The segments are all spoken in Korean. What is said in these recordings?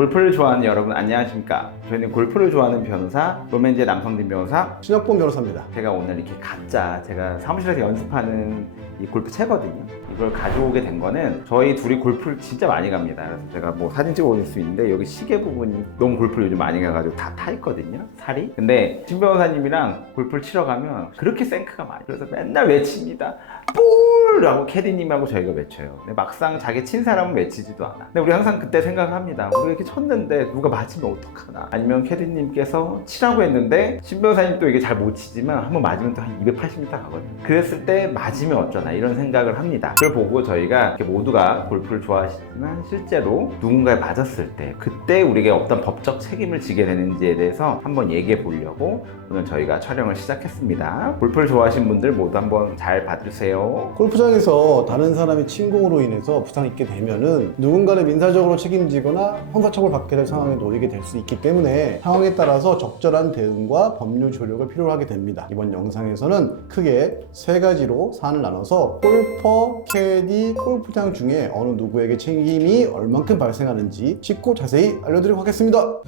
골프를 좋아하는 여러분 안녕하십니까? 저희는 골프를 좋아하는 변호사, 로맨즈의 남성진 변호사 신혁범 변호사입니다. 제가 오늘 이렇게 가짜 제가 사무실에서 연습하는 이 골프 채거든요. 이걸 가져오게 된 거는 저희 둘이 골프를 진짜 많이 갑니다. 그래서 제가 뭐 사진 찍어 올릴 수 있는데 여기 시계 부분이 너무 골프를 요즘 많이 가가지고 다 타 있거든요, 살이. 근데 신 변호사님이랑 골프를 치러 가면 그렇게 생크가 많이, 그래서 맨날 외칩니다. 볼! 라고 캐디님하고 저희가 외쳐요. 근데 막상 자기 친 사람은 외치지도 않아. 근데 우리 항상 그때 생각을 합니다. 우리가 이렇게 쳤는데 누가 맞으면 어떡하나. 아니면 캐디님께서 치라고 했는데 신 변호사님 또 이게 잘 못 치지만 한번 맞으면 또 한 280m 가거든요. 그랬을 때 맞으면 어쩌나 이런 생각을 합니다. 그걸 보고 저희가 이렇게 모두가 골프를 좋아하시지만 실제로 누군가에 맞았을 때 그때 우리가 어떤 법적 책임을 지게 되는지에 대해서 한번 얘기해 보려고 오늘 저희가 촬영을 시작했습니다. 골프를 좋아하시는 분들 모두 한번 잘 봐주세요. 골프장에서 다른 사람의 침공으로 인해서 부상이 있게 되면은 누군가를 민사적으로 책임지거나 형사처벌 받게 될 상황에 놓이게 될 수 있기 때문에 상황에 따라서 적절한 대응과 법률 조력을 필요로 하게 됩니다. 이번 영상에서는 크게 세 가지로 사안을 나눠서 골퍼, 캐디, 골프장 중에 어느 누구에게 책임이 얼만큼 발생하는지 쉽고 자세히 알려드리도록 하겠습니다.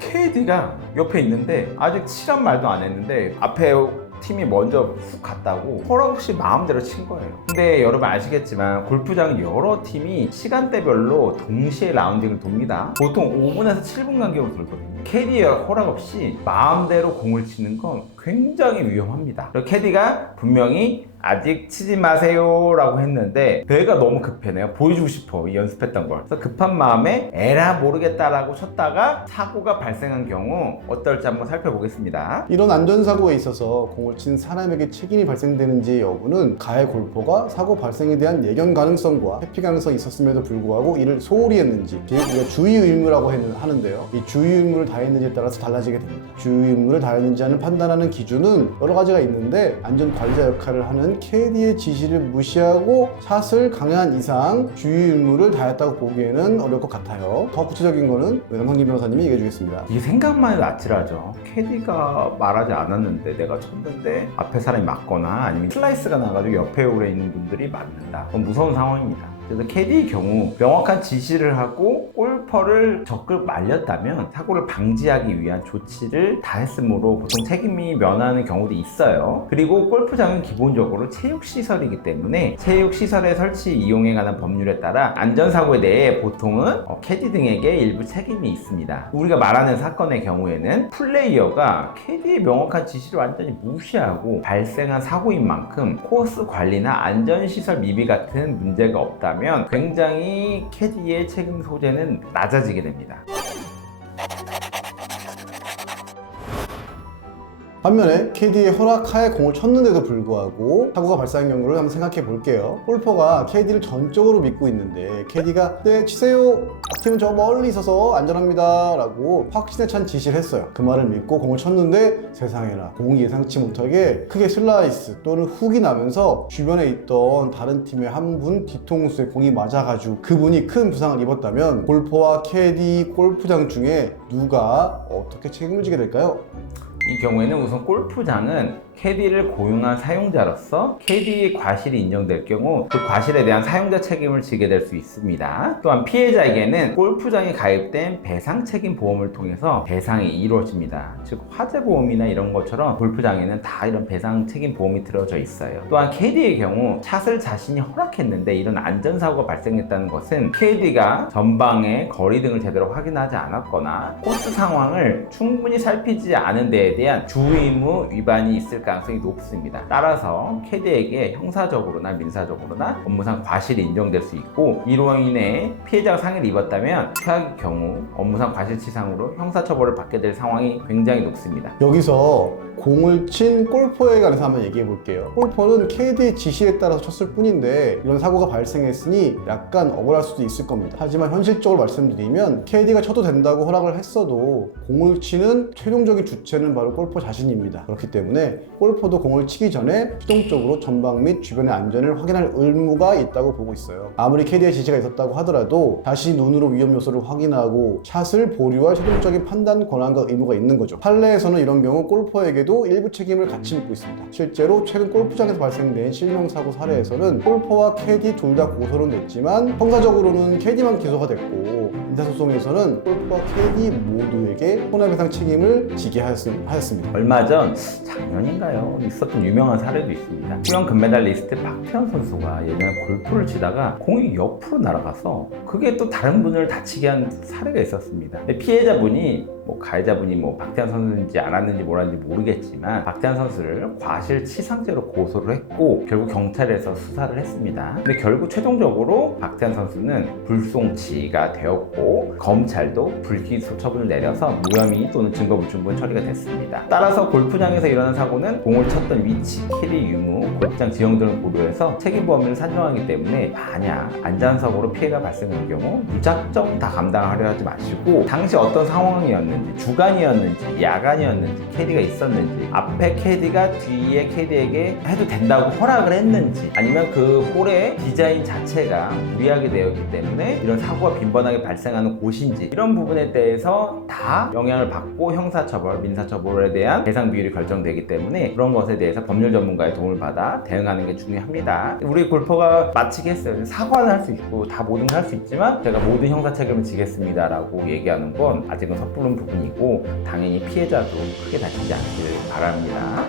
KD가 옆에 있는데 아직 치란 말도 안 했는데 앞에 팀이 먼저 훅 갔다고 허락 없이 마음대로 친 거예요. 근데 여러분 아시겠지만 골프장은 여러 팀이 시간대별로 동시에 라운딩을 돕니다. 보통 5분에서 7분 간격으로 돌거든요. 캐디의 허락 없이 마음대로 공을 치는 건 굉장히 위험합니다. 캐디가 분명히 아직 치지 마세요 라고 했는데 배가 너무 급해. 내가 보여주고 싶어, 이 연습했던 걸. 그래서 급한 마음에 에라 모르겠다라고 쳤다가 사고가 발생한 경우 어떨지 한번 살펴보겠습니다. 이런 안전사고에 있어서 공을 친 사람에게 책임이 발생되는지 여부는 가해 골퍼가 사고 발생에 대한 예견 가능성과 회피 가능성이 있었음에도 불구하고 이를 소홀히 했는지, 즉 우리가 주의 의무라고 하는데요, 이 주의 의무를 다했는지에 따라서 달라지게 됩니다. 주의 의무를 다했는지 하는 판단하는 기준은 여러 가지가 있는데 안전관리자 역할을 하는 캐디의 지시를 무시하고 샷을 강요한 이상 주의 의무를 다했다고 보기에는 어려울 것 같아요. 더 구체적인 거는 남성진 변호사님이 얘기해 주겠습니다. 이게 생각만 해도 아찔하죠. 캐디가 말하지 않았는데 내가 쳤는데 앞에 사람이 맞거나 아니면 슬라이스가 나가지고 옆에 오래 있는 분들이 맞는다. 그건 무서운 상황입니다. 그래서 캐디의 경우 명확한 지시를 하고 골퍼를 적극 말렸다면 사고를 방지하기 위한 조치를 다 했으므로 보통 책임이 면하는 경우도 있어요. 그리고 골프장은 기본적으로 체육시설이기 때문에 체육시설의 설치 이용에 관한 법률에 따라 안전사고에 대해 보통은 캐디 등에게 일부 책임이 있습니다. 우리가 말하는 사건의 경우에는 플레이어가 캐디의 명확한 지시를 완전히 무시하고 발생한 사고인 만큼 코스 관리나 안전시설 미비 같은 문제가 없다면 굉장히 캐디의 책임 소재는 낮아지게 됩니다. 반면에 캐디의 허락하에 공을 쳤는데도 불구하고 사고가 발생한 경우를 한번 생각해 볼게요. 골퍼가 캐디를 전적으로 믿고 있는데 캐디가 네 치세요, 팀은 저 멀리 있어서 안전합니다 라고 확신에 찬 지시를 했어요. 그 말을 믿고 공을 쳤는데 세상에나 공이 예상치 못하게 크게 슬라이스 또는 훅이 나면서 주변에 있던 다른 팀의 한 분 뒤통수에 공이 맞아가지고 그분이 큰 부상을 입었다면 골퍼와 캐디, 골프장 중에 누가 어떻게 책임을 지게 될까요? 이 경우에는 우선 골프장은 캐디를 고용한 사용자로서 캐디의 과실이 인정될 경우 그 과실에 대한 사용자 책임을 지게 될 수 있습니다. 또한 피해자에게는 골프장에 가입된 배상 책임 보험을 통해서 배상이 이루어집니다. 즉 화재보험이나 이런 것처럼 골프장에는 다 이런 배상 책임 보험이 들어져 있어요. 또한 캐디의 경우 샷을 자신이 허락했는데 이런 안전사고가 발생했다는 것은 캐디가 전방의 거리 등을 제대로 확인하지 않았거나 코스 상황을 충분히 살피지 않은 데에 대한 주의무 위반이 있을 가능성이 높습니다. 따라서 캐디에게 형사적으로나 민사적으로나 업무상 과실이 인정될 수 있고 이로 인해 피해자가 상해를 입었다면 최악의 경우 업무상 과실치상으로 형사처벌을 받게 될 상황이 굉장히 높습니다. 여기서 공을 친 골퍼에 관해서 한번 얘기해 볼게요. 골퍼는 캐디의 지시에 따라서 쳤을 뿐인데 이런 사고가 발생했으니 약간 억울할 수도 있을 겁니다. 하지만 현실적으로 말씀드리면 캐디가 쳐도 된다고 허락을 했어도 공을 치는 최종적인 주체는 바로 골퍼 자신입니다. 그렇기 때문에 골퍼도 공을 치기 전에 수동적으로 전방 및 주변의 안전을 확인할 의무가 있다고 보고 있어요. 아무리 캐디의 지시가 있었다고 하더라도 다시 눈으로 위험 요소를 확인하고 샷을 보류할 최종적인 판단 권한과 의무가 있는 거죠. 판례에서는 이런 경우 골퍼에게도 일부 책임을 같이 묻고 있습니다. 실제로 최근 골프장에서 발생된 실명사고 사례에서는 골퍼와 캐디 둘 다 고소는 됐지만 형사적으로는 캐디만 기소가 됐고 민사소송에서는 골프와 캐디 모두에게 손해배상 책임을 지게 하였습니다. 얼마 전 작년인가요? 있었던 유명한 사례도 있습니다. 수영 금메달리스트 박태환 선수가 예전에 골프를 치다가 공이 옆으로 날아가서 그게 또 다른 분을 다치게 한 사례가 있었습니다. 근데 피해자분이 가해자분이 박태환 선수인지 알았는지 몰랐는지 모르겠지만 박태환 선수를 과실치상죄로 고소를 했고 결국 경찰에서 수사를 했습니다. 근데 결국 최종적으로 박태환 선수는 불송치가 되었고 검찰도 불기소 처분을 내려서 무혐의 또는 증거불충분 처리가 됐습니다. 따라서 골프장에서 일어난 사고는 공을 쳤던 위치, 캐디 유무, 골프장 지형 등을 고려해서 책임 범위를 산정하기 때문에 만약 안전사고로 피해가 발생한 경우 무작정 다 감당하려 하지 마시고 당시 어떤 상황이었는지 주간이었는지 야간이었는지 캐디가 있었는지 앞에 캐디가 뒤에 캐디에게 해도 된다고 허락을 했는지 아니면 그 홀의 디자인 자체가 무리하게 되어 있기 때문에 이런 사고가 빈번하게 발생하는 곳인지 이런 부분에 대해서 다 영향을 받고 형사처벌, 민사처벌에 대한 배상 비율이 결정되기 때문에 그런 것에 대해서 법률 전문가의 도움을 받아 대응하는 게 중요합니다. 우리 골퍼가 마치게 했어요. 사과는 할 수 있고 다 모든 걸 할 수 있지만 제가 모든 형사 책임을 지겠습니다 라고 얘기하는 건 아직은 섣부른 부분이고 당연히 피해자도 크게 다치지 않기를 바랍니다.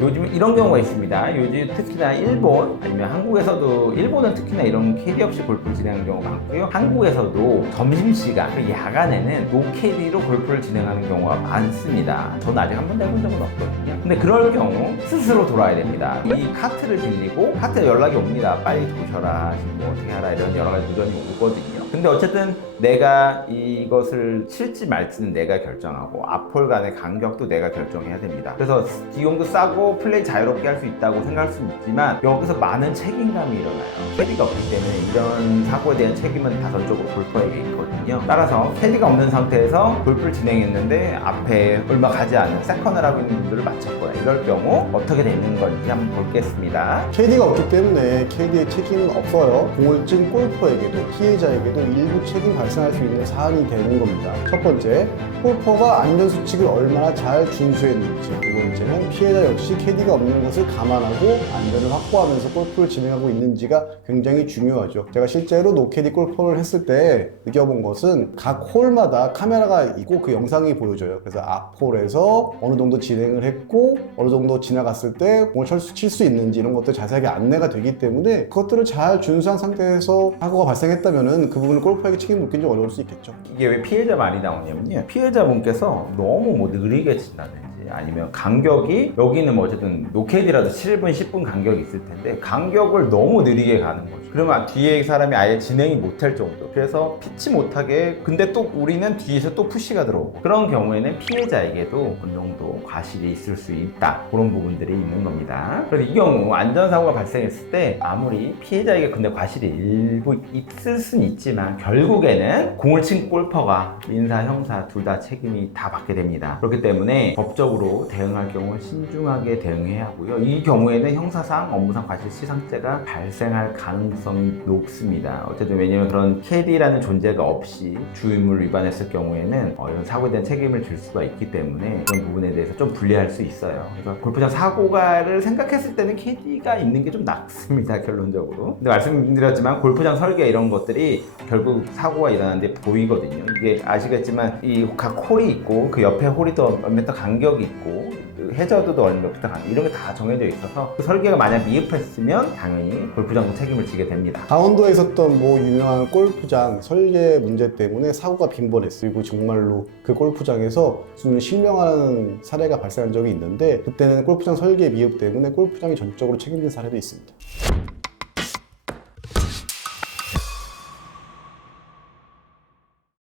요즘 이런 경우가 있습니다. 요즘 특히나 일본 아니면 한국에서도 일본은 특히나 이런 캐디 없이 골프를 진행하는 경우가 많고요. 한국에서도 점심시간, 야간에는 노캐디로 골프를 진행하는 경우가 많습니다. 저는 아직 한 번도 해본 적은 없거든요. 근데 그럴 경우 스스로 돌아야 됩니다. 이 카트를 빌리고 카트에 연락이 옵니다. 빨리 도셔라, 지금 어떻게 하라 이런 여러 가지 무전이 오거든요. 근데 어쨌든 내가 이것을 칠지 말지는 내가 결정하고 앞홀 간의 간격도 내가 결정해야 됩니다. 그래서 비용도 싸고 플레이 자유롭게 할 수 있다고 생각할 수 있지만 여기서 많은 책임감이 일어나요. 캐디가 없기 때문에 이런 사고에 대한 책임은 다선적으로 골퍼에게 있거든요. 따라서 캐디가 없는 상태에서 골프를 진행했는데 앞에 얼마 가지 않은 세컨을 하고 있는 분들을 맞췄거나 이럴 경우 어떻게 되는 건지 한번 보겠습니다. 캐디가 없기 때문에 캐디의 책임은 없어요. 공을 친 골퍼에게도 피해자에게도 일부 책임 발생할 수 있는 사안이 되는 겁니다. 첫 번째, 골퍼가 안전수칙을 얼마나 잘 준수했는지. 두 번째는 피해자 역시 캐디가 없는 것을 감안하고 안전을 확보하면서 골프를 진행하고 있는지가 굉장히 중요하죠. 제가 실제로 노캐디 골프를 했을 때 느껴본 것은 각 홀마다 카메라가 있고 그 영상이 보여져요. 그래서 앞홀에서 어느 정도 진행을 했고 어느 정도 지나갔을 때 공을 칠 수 있는지 이런 것들 자세하게 안내가 되기 때문에 그것들을 잘 준수한 상태에서 사고가 발생했다면은 그 부분을 골퍼에게 책임 묻긴 좀 어려울 수 있겠죠. 이게 왜 피해자 말이 나오냐면요. 피해자분께서 너무 느리게 친다든지 아니면 간격이 여기는 어쨌든 노캐디라도 7분, 10분 간격이 있을 텐데 간격을 너무 느리게 가는 거죠. 그러면 뒤에 사람이 아예 진행이 못할 정도. 그래서 피치 못하게 근데 또 우리는 뒤에서 또 푸시가 들어오고 그런 경우에는 피해자에게도 어느 정도 과실이 있을 수 있다. 그런 부분들이 있는 겁니다. 그래서 이 경우 안전사고가 발생했을 때 아무리 피해자에게 근데 과실이 일부 있을 수는 있지만 결국에는 공을 친 골퍼가 민사, 형사 둘 다 책임이 다 받게 됩니다. 그렇기 때문에 법적으로 대응할 경우 신중하게 대응해야 하고요. 이 경우에는 형사상, 업무상 과실치상죄가 발생할 가능성이 높습니다. 어쨌든 왜냐면 그런 캐디라는 존재가 없이 주의무를 위반했을 경우에는 이런 사고에 대한 책임을 질 수가 있기 때문에 그런 부분에 대해서 좀 불리할 수 있어요. 그래서 골프장 사고가를 생각했을 때는 캐디가 있는 게 좀 낫습니다. 결론적으로. 근데 말씀드렸지만 골프장 설계 이런 것들이 결국 사고가 일어나는데 보이거든요. 이게 아시겠지만 이 각 홀이 있고 그 옆에 홀이 또 몇 미터 간격이 있고 해저드도 얼마 몇 미터 간격 이런 게 다 정해져 있어서 그 설계가 만약 미흡했으면 당연히 골프장도 책임을 지게 됩니다. 강원도에 있었던 유명한 골프장 설계 문제 때문에 사고가 빈번했어요. 그리고 정말로 그 골프장에서 실명하는 사례가 발생한 적이 있는데 그때는 골프장 설계 미흡 때문에 골프장이 전적으로 책임진 사례도 있습니다.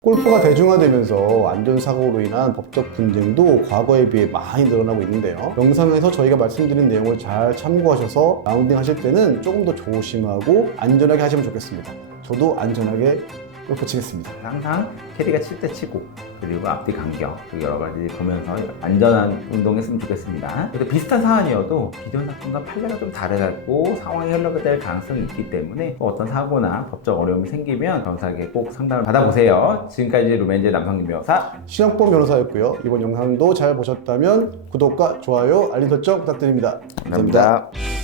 골프가 대중화되면서 안전사고로 인한 법적 분쟁도 과거에 비해 많이 늘어나고 있는데요. 영상에서 저희가 말씀드린 내용을 잘 참고하셔서 라운딩 하실 때는 조금 더 조심하고 안전하게 하시면 좋겠습니다. 저도 안전하게 골프 치겠습니다. 항상 캐디가 칠 때 치고 그리고 앞뒤 간격 그리고 여러 가지 보면서 안전한 운동했으면 좋겠습니다. 그래서 비슷한 사안이어도 기존 사건과 판례가 좀 다르고 상황이 흘러갈 가능성이 있기 때문에 또 어떤 사고나 법적 어려움이 생기면 변호사에게 꼭 상담을 받아보세요. 지금까지 루멘즈의 남성김 변호사 신영범 변호사였고요. 이번 영상도 잘 보셨다면 구독과 좋아요, 알림 설정 부탁드립니다. 감사합니다.